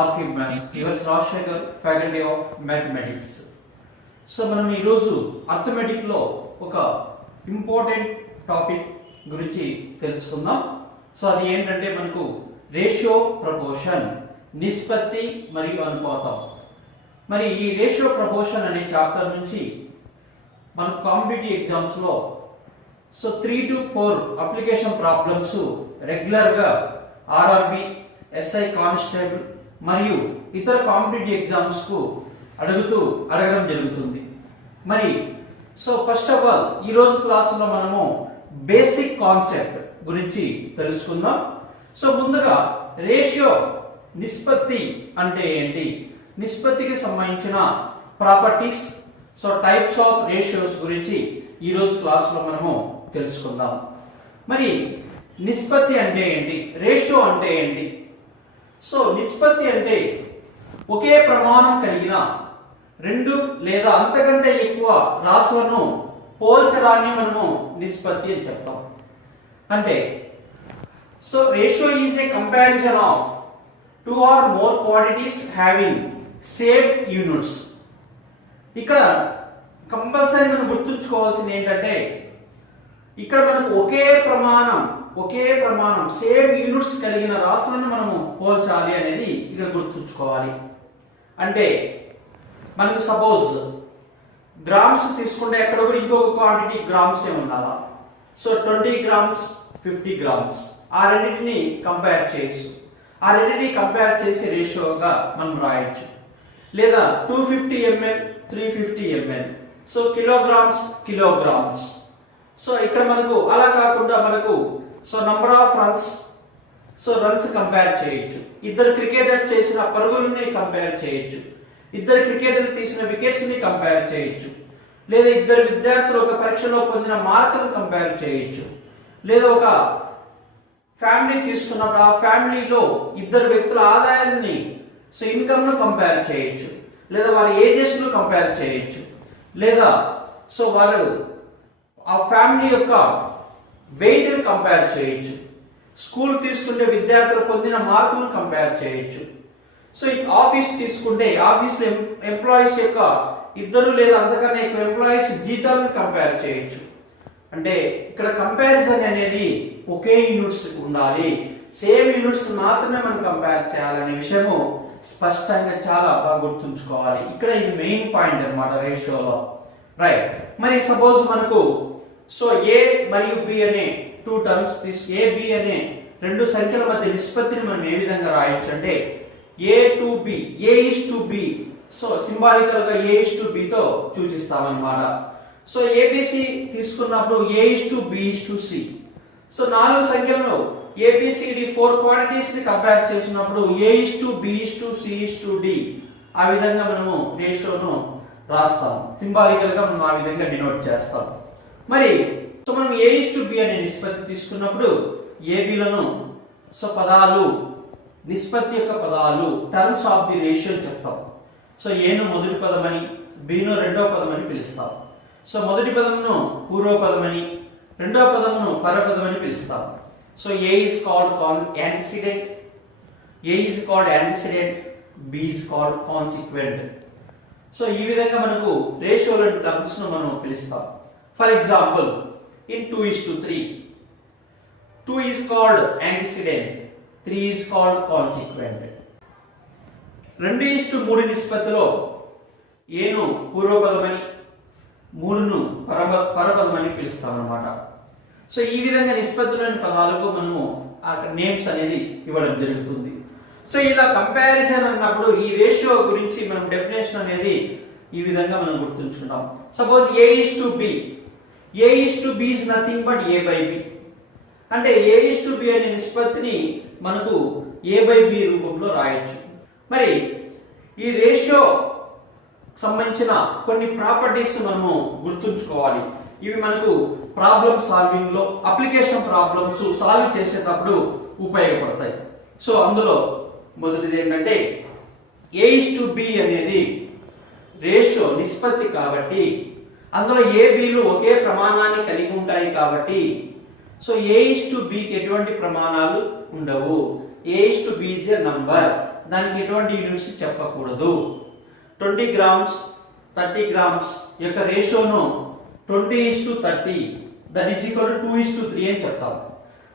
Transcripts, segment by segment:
ఆర్కివ్ maths yours Rajasekhar faculty of mathematics. So మనం ఈరోజు arithmetic లో ఒక ఇంపార్టెంట్ టాపిక్ గురించి తెలుసుకుందాం. సో అది ఏంటంటే మనకు రేషియో ప్రపోర్షన్, నిష్పత్తి మరియు అనుపాతం. మరి ఈ రేషియో ప్రపోర్షన్ అనే చాప్టర్ నుంచి మన కాంపిటేటివ్ ఎగ్జామ్స్ లో 3 to 4 అప్లికేషన్ ప్రాబ్లమ్స్ రెగ్యులర్ గా ఆర్ఆర్బి, ఎస్ఐ కానిస్టేబుల్ మరియు ఇతర కాంపిటేటివ్ ఎగ్జామ్స్ కు అడగడం జరుగుతుంది. మరి ఫస్ట్ ఆఫ్ ఆల్ ఈ రోజు క్లాసులో మనము బేసిక్ కాన్సెప్ట్ గురించి తెలుసుకుందాం. ముందుగా రేషియో, నిష్పత్తి అంటే ఏంటి, నిష్పత్తికి సంబంధించిన ప్రాపర్టీస్, టైప్స్ ఆఫ్ రేషియోస్ గురించి ఈ రోజు క్లాసులో మనము తెలుసుకుందాం. మరి నిష్పత్తి అంటే ఏంటి, రేషియో అంటే ఏంటి? నిష్పత్తి అంటే ఒకే ప్రమాణం కలిగిన రెండు లేదా అంతకంటే ఎక్కువ రాశులను పోల్చడాన్ని మనము నిష్పత్తి అని చెప్తాం. అంటే ratio is a comparison of 2 or more quantities having same units. ఇక్కడ కంపల్సరీ మనం గుర్తుంచుకోవాల్సింది ఏంటంటే ఇక్కడ మనకు ఒకే ప్రమాణం సేమ్ యూనిట్స్ కలిగిన రాశులను మనము పోల్చాలి అనేది ఇక్కడ గుర్తుంచుకోవాలి. అంటే మనకు సపోజ్ గ్రామ్స్ తీసుకుంటే ఎక్కడ కూడా ఇంకొక క్వాంటిటీ గ్రామ్స్ ఉండాలా. 20 grams 50 grams ఆ రెండింటిని కంపేర్ చేయొచ్చు. ఆ రెండింటిని కంపేర్ చేసి రేషియోగా మనం రాయొచ్చు. లేదా 250 ml 350 ml కిలోగ్రామ్స్. ఇక్కడ మనకు అలా కాకుండా మనకు నంబర్ ఆఫ్ రన్స్ కంపేర్ చేయొచ్చు. ఇద్దరు క్రికెటర్స్ చేసిన పరుగులని కంపేర్ చేయొచ్చు. ఇద్దరు క్రికెటర్లు తీసిన వికెట్స్ ని కంపేర్ చేయొచ్చు. లేదా ఇద్దరు విద్యార్థులు ఒక పరీక్షలో పొందిన మార్కులను కంపేర్ చేయొచ్చు. లేదా ఒక ఫ్యామిలీ తీసుకున్నప్పుడు ఆ ఫ్యామిలీలో ఇద్దరు వ్యక్తుల ఆదాయాన్ని ఇన్కమ్ ను కంపేర్ చేయొచ్చు. లేదా వారి ఏజెస్ ను కంపేర్ చేయొచ్చు. లేదా వారు ఆ ఫ్యామిలీ యొక్క వెయిట్ ని కంపేర్ చేయొచ్చు. స్కూల్ తీసుకుంటే విద్యార్థులు పొందిన మార్కులను కంపేర్ చేయొచ్చు. ఆఫీస్ తీసుకుంటే ఆఫీస్ ఎంప్లాయీస్ యొక్క ఇద్దరు లేదా అంతకన్నా ఎక్కువ ఎంప్లాయీస్ జీతాలను కంపేర్ చేయొచ్చు. అంటే ఇక్కడ కంపారిజన్ అనేది ఒకే యూనిట్స్ ఉండాలి, సేమ్ యూనిట్స్ మాత్రమే మనం కంపేర్ చేయాలనే విషయము స్పష్టంగా చాలా బాగా గుర్తుంచుకోవాలి. ఇక్కడ ఇది మెయిన్ పాయింట్ అన్నమాట రేషియోలో, రైట్? మరి సపోజ్ మనకు ఏ మరియు బి అనే 2 టర్మ్స్ ఏ బి అనే రెండు సంఖ్యల మధ్య నిష్పత్తిని మనం ఏ విధంగా రాయొచ్చు అంటే A to B, A is to B. Symbolical గా ఏ ఇస్ టు బి తో సూచిస్తాం అన్నమాట. ఏబిసి తీసుకున్నప్పుడు A is to B is to C. 4 సంఖ్యలను ఏబిసిడి 4 క్వాంటిటీస్ ని కంపేర్ చేసినప్పుడు A is to B is to C is to D ఆ విధంగా మనము రేషియోను రాస్తాం. సింబాలికల్ గా మనం ఆ విధంగా డినోట్ చేస్తాం. మరి మనం ఏ ఇస్ టు బి అనే నిష్పత్తి తీసుకున్నప్పుడు ఏబిలను పదాలు, నిష్పత్తి యొక్క పదాలు, టర్మ్స్ ఆఫ్ ది రేషియో చెప్తాం. ఏను మొదటి పదమని, బిను రెండవ పదమని పిలుస్తాం. మొదటి పదమును పూర్వ పదమని, రెండవ పదమును పరపదమని పిలుస్తాం. A is called antecedent, A is called antecedent, B is called consequent. ఈ విధంగా మనకు రేషియోల టర్మ్స్ ను మనం పిలుస్తాం. For example in 2:3, 2 is called antecedent, 3 is called consequent. 2:3 నిష్పత్తిలో ఏను పూర్వపదమని, 3ను పరపదమని పిలుస్తాం అన్నమాట. ఈ విధంగా నిష్పత్తులోని పదాలకు మనము అక్కడ నేమ్స్ అనేది ఇవ్వడం జరుగుతుంది. ఇలా కంపారిజన్ అన్నప్పుడు ఈ రేషియో గురించి మనం డెఫినేషన్ అనేది ఈ విధంగా మనం గుర్తుంచుకుంటాం. Suppose A is to B, A is to B is nothing but A by B. అంటే ఏ ఇస్ టు బి అనే నిష్పత్తిని మనకు ఏ బై బి రూపంలో రాయొచ్చు. మరి ఈ రేషియో సంబంధించిన కొన్ని ప్రాపర్టీస్ మనము గుర్తుంచుకోవాలి. ఇవి మనకు ప్రాబ్లమ్ సాల్వింగ్ లో, అప్లికేషన్ ప్రాబ్లమ్స్ సాల్వ్ చేసేటప్పుడు ఉపయోగపడతాయి. అందులో మొదటిది ఏంటంటే ఏ ఇస్ టు బి అనేది రేషియో, నిష్పత్తి కాబట్టి అందులో ఏ బిలు ఒకే ప్రమాణాన్ని కలిగి ఉంటాయి కాబట్టి ఏ ఇస్ టు బి కి ఎటువంటి ప్రమాణాలు ఉండవు. ఏ is to B is a number దానికి ఎటువంటి యూనిట్స్ చెప్పకూడదు. 20 గ్రామ్స్ 30 గ్రామ్స్ యొక్క రేషియోను 20:30 దట్ ఈస్ ఈక్వల్ టు 2:3 అని చెప్తాం.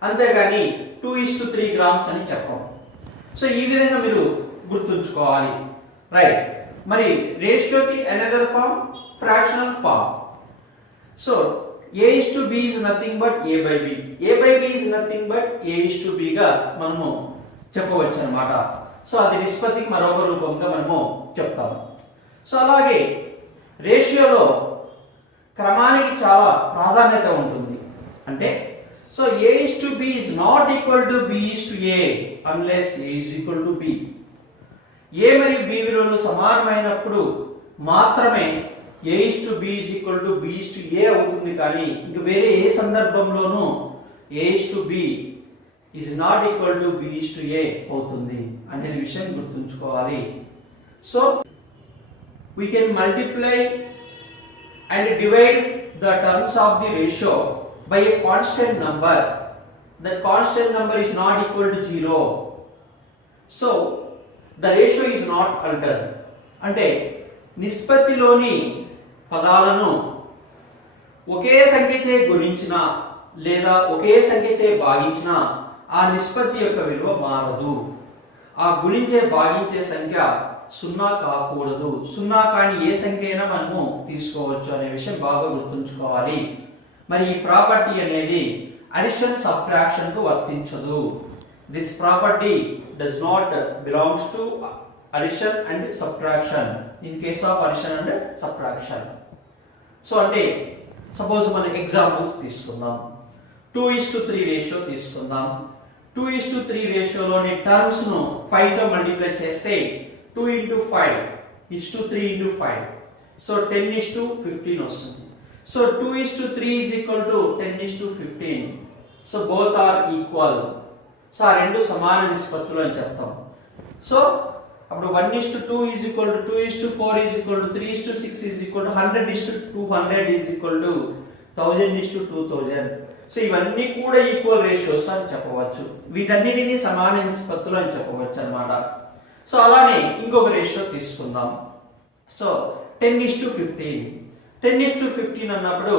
అంతేగాని 2:3 గ్రామ్స్ అని చెప్పాం. సో ఈ విధంగా మీరు గుర్తుంచుకోవాలి. రైట్. మరి రేషియోకి another form fractional form. So A:B is nothing but A/B. A/B is nothing but A:B గా మనము చెప్పవచ్చు అన్నమాట. సో అది నిష్పత్తికి మరొక రూపంగా మనము చెప్తాము. సో అలాగే రేషియోలో క్రమానికి చాలా ప్రాధాన్యత ఉంటుంది. అంటే so A:B is not equal to B:A unless A is equal to B. A మరియు B విలువలు సమానమైనప్పుడు మాత్రమే A:B is equal to B:A అవుతుంది. కానీ ఇంక వేరే ఏ సందర్భంలోనూ A:B is not equal to B:A అవుతుంది అనే విషయం గుర్తుంచుకోవాలి. So we can multiply and divide the terms of the ratio by a constant number. That constant number is not equal to 0. So the ratio is not altered. అంటే నిష్పత్తిలోని పదాలను ఒకే సంఖ్యచే గుణించిన లేదా ఒకే సంఖ్యచే భాగించిన ఆ నిష్పత్తి యొక్క విలువ మారదు. ఆ గుణించే భాగించే సంఖ్య 0 కాకూడదు. 0 కాని ఏ సంఖ్య అయినా మనము తీసుకోవచ్చు అనే విషయం బాగా గుర్తుంచుకోవాలి. మరి ఈ ప్రాపర్టీ అనేది అడిషన్ సబ్ట్రాక్షన్ కు వర్తించదు. This property does not belongs to addition and subtraction in case of addition and subtraction. So అంటే సపోజ్ మనం ఎగ్జాంపుల్స్ తీసుకుందాం. 2:3 రేషియో తీసుకుందాం. 2:3 రేషియోలోని టర్మ్స్ ను 5 తో మల్టిప్లై చేస్తే 2 × 5 = 3 × 5. సో 10:15 వస్తుంది. So 2:3 is equal to 10:15. So both are equal. So ఆ రెండు సమాన నిష్పత్తులు అని చెప్తాం. సో అప్పుడు 1:2 is equal to 2:4 is equal to 3:6 is equal to 100:200 is equal to 1000:2000. So ఇవన్నీ కూడా ఈక్వల్ రేషియోస్ అని చెప్పవచ్చు. వీటన్నిటిని సమాన నిష్పత్తులు అని చెప్పవచ్చు అన్నమాట. సో అలానే ఇంకొక రేషియో తీసుకుందాం. సో 10:15. 10:15 అన్నప్పుడు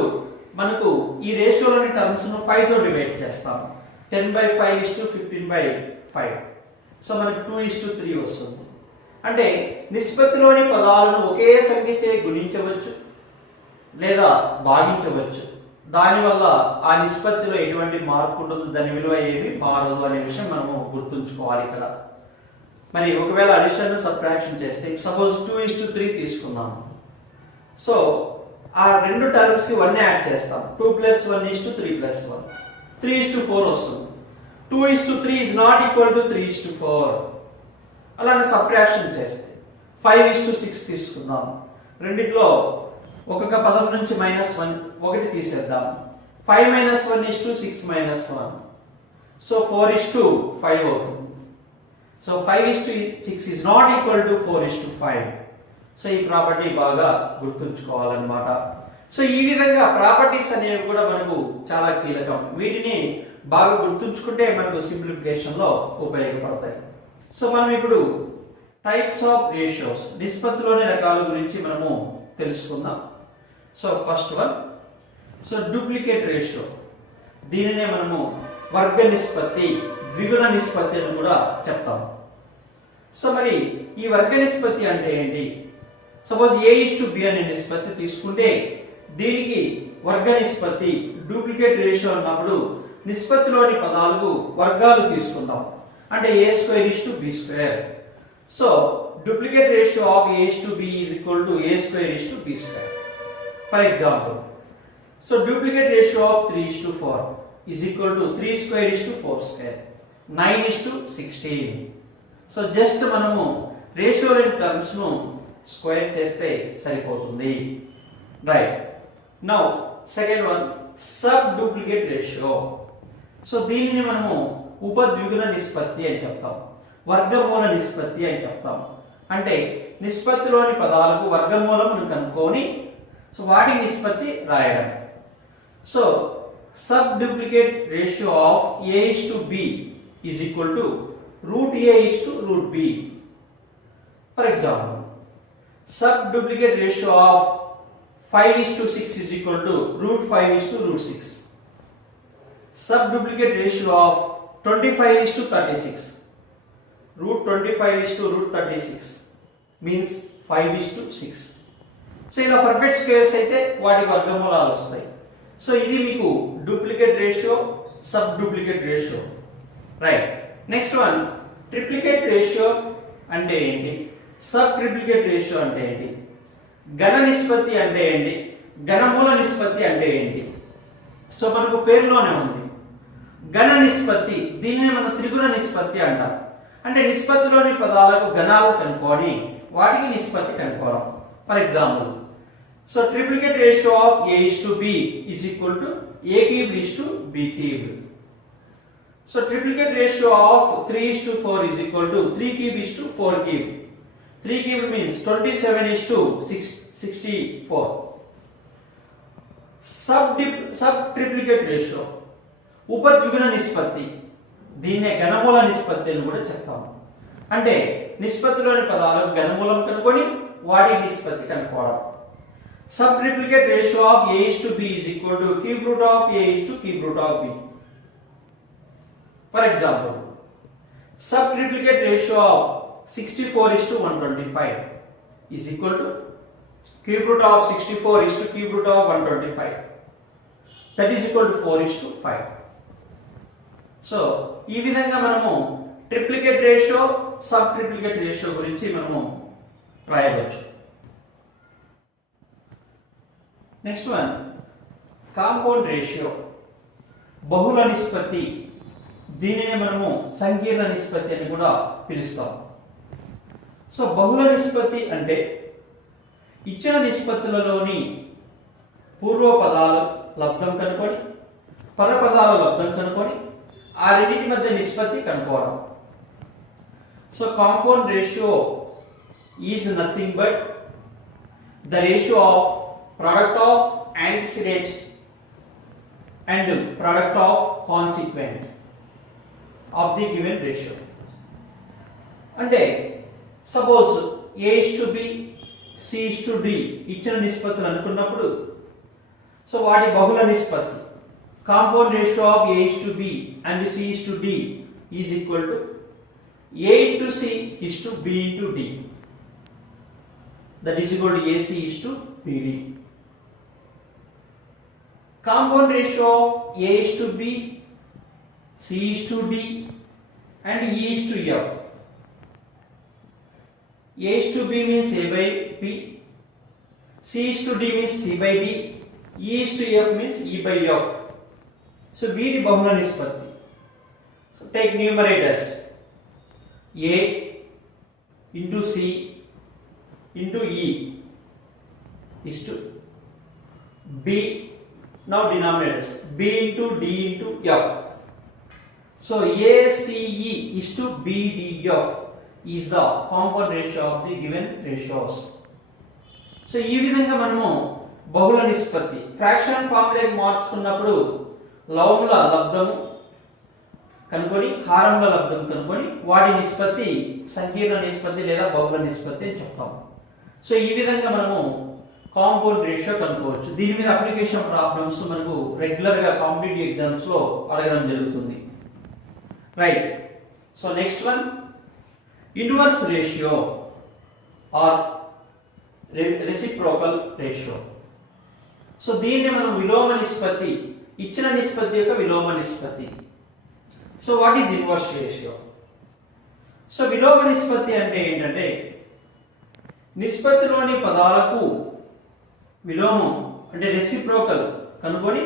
మనకు ఈ రేషియోలోని టర్మ్స్ ను 5 తో డివైడ్ చేస్తాం. 10/5 = 15/5. సో మనకు 2:3 వస్తుంది. అంటే నిష్పత్తిలోని పదాలను ఒకే సంఖ్యచే గుణించవచ్చు లేదా భాగించవచ్చు. దానివల్ల ఆ నిష్పత్తిలో ఎటువంటి మార్పు ఉండదు, దాని విలువ ఏమి మారదు అనే విషయం మనము గుర్తుంచుకోవాలి ఇక్కడ. మరి ఒకవేళ అడిషన్ సబ్ట్రాక్షన్ చేస్తే సపోజ్ 2:3 తీసుకుందాం. సో ఆ రెండు టర్మ్స్ కి 1 యాడ్ చేస్తాం. 2 + 1 = 3 + 1. 3:4 వస్తుంది. 2:3 is not equal to 3:4. అలానే సబ్ట్రాక్షన్ చేస్తే 5:6 తీసుకుందాం. రెండిట్లో ఒక్కొక్క పదం నుంచి -1 ఒకటి తీసేద్దాం. 5 - 1 = 6 - 1. సో 4:5 అవుతుంది. So 5:6 is not equal to 4:5. So ఈ ప్రాపర్టీ బాగా గుర్తుంచుకోవాలన్నమాట. సో ఈ విధంగా ప్రాపర్టీస్ అనేవి కూడా మనకు చాలా కీలకం. వీటిని బాగా గుర్తుంచుకుంటే మనకు సింప్లిఫికేషన్ లో ఉపయోగపడతాయి. సో మనం ఇప్పుడు టైప్స్ ఆఫ్ రేషియోస్ నిష్పత్తిలోని రకాల గురించి మనము తెలుసుకుందాం. So first one, so duplicate ratio. దీనినే మనము వర్గ నిష్పత్తి, ద్విగుణ నిష్పత్తి అని కూడా చెప్తాం. సో మరి ఈ వర్గ నిష్పత్తి అంటే ఏంటి? సపోజ్ A:B అనే నిష్పత్తి తీసుకుంటే దీనికి వర్గ నిష్పత్తి డూప్లికేట్ రేషియో అన్నప్పుడు నిష్పత్తిలోని పదాలకు వర్గాలు తీసుకుంటాం. అంటే A² B². So duplicate ratio of A:B is equal to A² B². For example, so duplicate ratio of 3:4 is equal to 3² 4². 9:16. So just మనము రేషియో టర్మ్స్ ను స్క్వేర్ చేస్తే సరిపోతుంది. Right. Now second one, sub duplicate ratio. So దీనిని మనము ఉపద్విగుణ నిష్పత్తి అని చెప్తాం, వర్గమూల నిష్పత్తి అని చెప్తాం. అంటే నిష్పత్తిలోని పదాలకు వర్గమూలం కనుక్కొని సో వాటి నిష్పత్తి రాయడం. So sub duplicate ratio of A:B is equal to √A:√B. For example, sub-duplicate ratio of 5:6 is equal to root 5:6. Sub-duplicate ratio of 25:36. Root 25:36 means 5:6. So ఇలా పర్ఫెక్ట్ స్క్వేర్స్ అయితే వాటి వర్గమూలాలు వస్తాయి. సో ఇది మీకు duplicate ratio, sub duplicate ratio. Right. Next one triplicate ratio అంటే ఏంటి, sub triplicate ratio అంటే ఏంటి, ఘన నిష్పత్తి అంటే ఏంటి, ఘనమూల నిష్పత్తి అంటే ఏంటి. సో మనకు పేరులోనే ఉంది ఘన నిష్పత్తి. దీనిని మనం త్రిగుణ నిష్పత్తి అంటాం. అంటే నిష్పత్తిలోని పదాలకు ఘనాలు కనుక్కొని వాటికి నిష్పత్తి కనుక్కోవడం. For example, so triplicate ratio of a:b is equal to a cubed is to b cubed. So triplicate ratio of 3:4 is equal to 3 cube is to 4 cube. 3 cube means 27 is to 64. Sub triplicate ratio ఉపద్విగుణ నిష్పత్తి, దీన్నే ఘనమూల నిష్పత్తి అని కూడా చెప్తాము. అంటే నిష్పత్తిలోని పదాలకు ఘనమూలం కనుక్కొని వాటి నిష్పత్తి కనుక్కోవడం. Sub triplicate ratio of a:b is equal to cube root of a is to cube root of b. For example, sub triplicate ratio of 64 is to 125 is equal to cube root of 64 is to cube root of 125. That is equal to 4 is to 5. So ఈ విధంగా మనము triplicate ratio, sub triplicate ratio గురించి మనము రాయవచ్చు. Next one compound ratio, బహుళ నిష్పత్తి. దీనినే మనము సంకీర్ణ నిష్పత్తి అని కూడా పిలుస్తాం. సో బహుళ నిష్పత్తి అంటే ఇచ్చిన నిష్పత్తులలోని పూర్వ పదాల లబ్ధం కనుక్కొని పరపదాల లబ్ధం కనుక్కొని ఆ రెండింటి మధ్య నిష్పత్తి కనుక్కోవడం. So compound ratio is nothing but the ratio of product of antecedent and product of consequent of the given ratio. అంటే సపోజ్ a:b c:d ఇచ్చిన నిష్పత్తులు అనుకున్నప్పుడు సో వాటి బహుళ నిష్పత్తి compound ratio of a:b and c:d is equal to a into c is to b into d, that is equal to ac is to bd. Compound ratio of a:b, c:d and e:f. a:b means a by b, c:d means c by d, e:f means e by f. So వీటి బహుళ నిష్పత్తి. So take numerators a into c into e is to b. Now denominators b into d into f. So ACE is to BDF is the compound ratio of the given ratios. So ఈ విధంగా మనము బహుళ నిష్పత్తి fraction ఫార్ములాకి మార్చుకున్నప్పుడు లవముల లబ్ధము కనుకొని హారముల లబ్ధం కనుకొని వాటి నిష్పత్తి సంకీర్ణ నిష్పత్తి లేదా బహుళ నిష్పత్తి అని చెప్తాం. సో ఈ విధంగా మనము కాంపౌండ్ రేషియో కనుక్కోవచ్చు. దీని మీద అప్లికేషన్ ప్రాబ్లమ్స్ మనకు రెగ్యులర్ గా కాంపిటేటివ్ ఎగ్జామ్స్ లో అడగడం జరుగుతుంది. Right. So next one inverse ratio or reciprocal ratio. So దీన్ని మనం విలోమ నిష్పత్తి, ఇచ్చిన నిష్పత్తి యొక్క విలోమ నిష్పత్తి. So what is inverse ratio? So విలోమ నిష్పత్తి అంటే ఏంటంటే నిష్పత్తిలోని పదాలకు విలోమం అంటే రెసిప్రోకల్ కనుగొని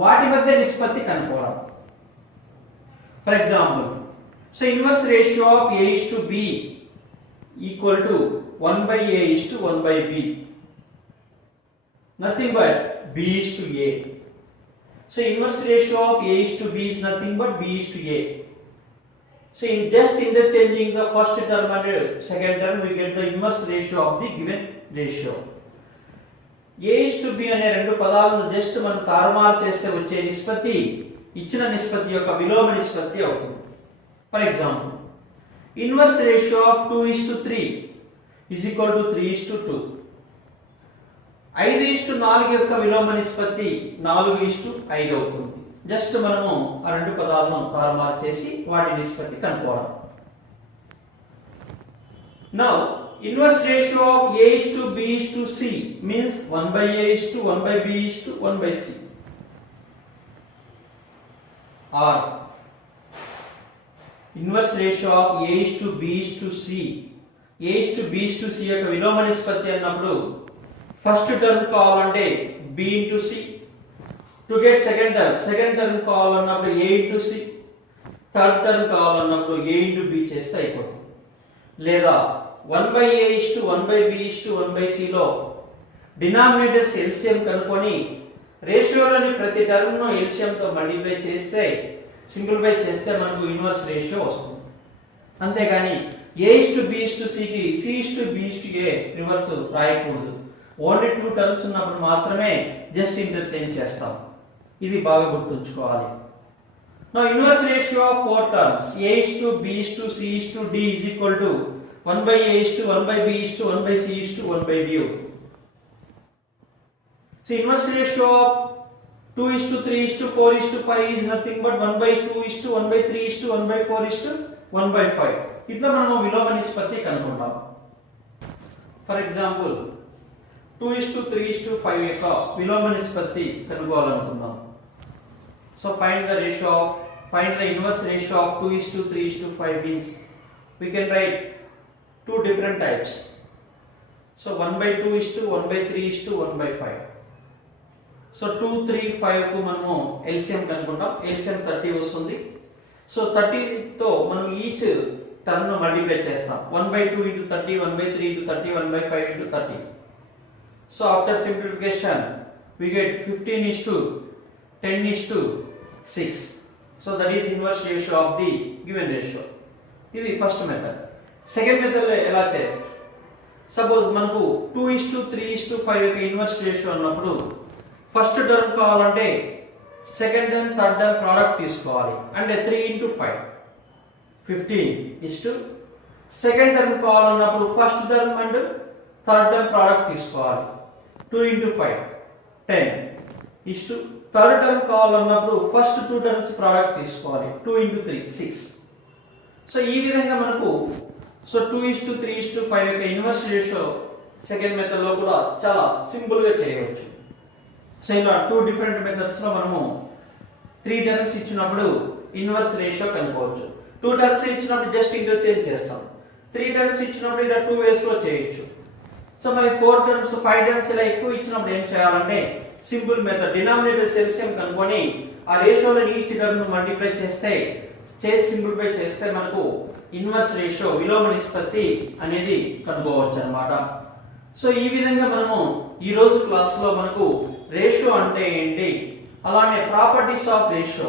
వాటి మధ్య నిష్పత్తి కనుక్కోవడం. For example, so inverse ratio of a is to b equal to 1 by a is to 1 by b, nothing but b is to a. So inverse ratio of a is to b is nothing but b is to a. So in just interchanging the first term and second term, we get the inverse ratio of the given ratio. a is to b అనే రెండు పదాలను just మనం తారుమారు చేస్తే వచ్చే నిష్పత్తి ఇచ్చిన నిష్పత్తి యొక్క విలోమ నిష్పత్తి అవుతుంది. For example, inverse ratio of 2:3 is equal to 3:2. 5:4 యొక్క విలోమ నిష్పత్తి 4:5 అవుతుంది. జస్ట్ మనము ఆ రెండు పదాలను తారుమారు చేసి వాటి నిష్పత్తి కనుక్కోవడం. Now inverse ratio of A:B:C means 1/A:1/B:1/C, or inverse ratio of A:B:C. A:B:C యొక్క విలోమ నిష్పత్తి అన్నప్పుడు ఫస్ట్ టర్మ్ కావాలంటే B into C, to get second term కావాలన్నప్పుడు A into C, third term కావాలన్నప్పుడు A into B చేస్తే అయిపోతుంది. లేదా 1/A:1/B:1/C లో డినామినేటర్స్ ఎల్సిఎం కనుక్కొని రేషియోలోని ప్రతి టర్మ్ ను ఎల్సిఎం తో మల్టిప్లై చేస్తే సింప్లిఫై చేస్తే మనకు ఇన్వర్స్ రేషియో వస్తుంది. అంతేగాని A:B:C కి C:B:A రివర్స్ రాయకూడదు. ఓన్లీ 2 టర్మ్స్ ఉన్నప్పుడు మాత్రమే జస్ట్ ఇంటర్చేంజ్ చేస్తాం. ఇది బాగా గుర్తుంచుకోవాలి. Now inverse ratio of 4 terms A:B:C:D is equal to 1/A:1/B:1/C:1/D. So inverse ratio of 2:3:4:5 is nothing but 1/2:1/3:1/4:1/5. ఇట్లా మనం విలోమ నిష్పత్తి కనుక్కుంటాం. ఫర్ ఎగ్జాంపుల్ 2:3:5 యొక్క విలోమ నిష్పత్తి కనుక్కోవాలనుకుందాం. So find the inverse ratio of 2:3:5 means we can write two different types. So 1/2:1/3:1/5. So 2, 3, 5 కు మనము LCM కనుక్కుంటాం. LCM 30 వస్తుంది. సో 30 తో మనం ఈచ్ టర్మ్ ను మల్టిప్లై చేస్తాం. 1/2 into 30, 1/3 into 30, 1/5 into 30. So after simplification we get 15:10:6. So that is inverse ratio of the given ratio. ఇది first method. Second method లో ఎలా చేస్తాం? సపోజ్ మనకు 2:3:5 యొక్క ఇన్వర్స్ రేషియో అన్నప్పుడు ఫస్ట్ టర్మ్ కావాలంటే second term third term product తీసుకోవాలి. అంటే 3 into 5 15 సెకండ్ టర్మ్ కావాలన్నప్పుడు first term and third term product తీసుకోవాలి. 2 into 5 10 థర్డ్ టర్మ్ కావాలన్నప్పుడు ఫస్ట్ 2 టర్మ్స్ ప్రోడక్ట్ తీసుకోవాలి. 2 into 3 6. సో ఈ విధంగా మనకు 2:3:5 యొక్క ఇన్వర్స్ రేషియో సెకండ్ మెథడ్ లో కూడా చాలా సింపుల్ గా చేయవచ్చు. సో ఇలా 2 డిఫరెంట్ మెథడ్స్ లో మనము 3 టర్మ్స్ ఇచ్చినప్పుడు ఇన్వర్స్ రేషియో కనుక్కోవచ్చు. 2 టర్మ్స్ ఇచ్చినప్పుడు జస్ట్ ఇంటర్చేంజ్ చేస్తాం. 3 టర్మ్స్ ఇచ్చినప్పుడు ఇలా 2 వేస్ లో చేయొచ్చు. సో మరి 4 టర్మ్స్ 5 టర్మ్స్ ఇలా ఎక్కువ ఇచ్చినప్పుడు ఏం చేయాలంటే సింపుల్ మెథడ్ డినామినేటర్స్ ఎల్సిఎం కనుక్కొని ఆ రేషియోలో ఈచ్ టర్మ్ ను మల్టిప్లై చేసి సింప్లిఫై చేస్తే మనకు ఇన్వర్స్ రేషియో విలోమ నిష్పత్తి అనేది కనుక్కోవచ్చు అన్నమాట. సో ఈ విధంగా మనము ఈ రోజు క్లాస్ లో మనకు రేషియో అంటే ఏంటి, అలానే ప్రాపర్టీస్ ఆఫ్ రేషియో,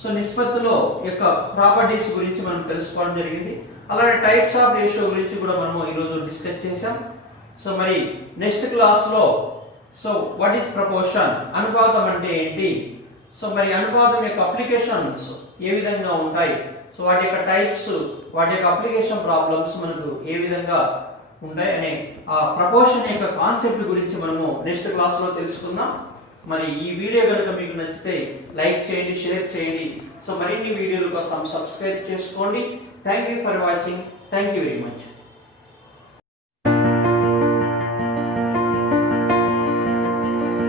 సో నిష్పత్తిలో యొక్క ప్రాపర్టీస్ గురించి మనం తెలుసుకోవడం జరిగింది. అలానే టైప్స్ ఆఫ్ రేషియో గురించి కూడా మనము ఈ రోజు డిస్కస్ చేసాం. సో మరి నెక్స్ట్ క్లాస్ లో సో వాట్ ఈస్ ప్రపోర్షన్, అనుపాతం అంటే ఏంటి, సో మరి అనుపాతం యొక్క అప్లికేషన్స్ ఏ విధంగా ఉంటాయి, సో వాటి యొక్క టైప్స్, వాటి యొక్క అప్లికేషన్ ప్రాబ్లమ్స్ మనకు ఏ విధంగా ఉంటాయి అనే ఆ ప్రపోర్షన్ యొక్క కాన్సెప్ట్ గురించి మనము నెక్స్ట్ క్లాస్ లో తెలుసుకుందాం. మరి ఈ వీడియో కనుక మీకు నచ్చితే లైక్ చేయండి, షేర్ చేయండి. సో మరిన్ని వీడియోల కోసం సబ్స్క్రైబ్ చేసుకోండి. Thank you for watching. Thank you very much.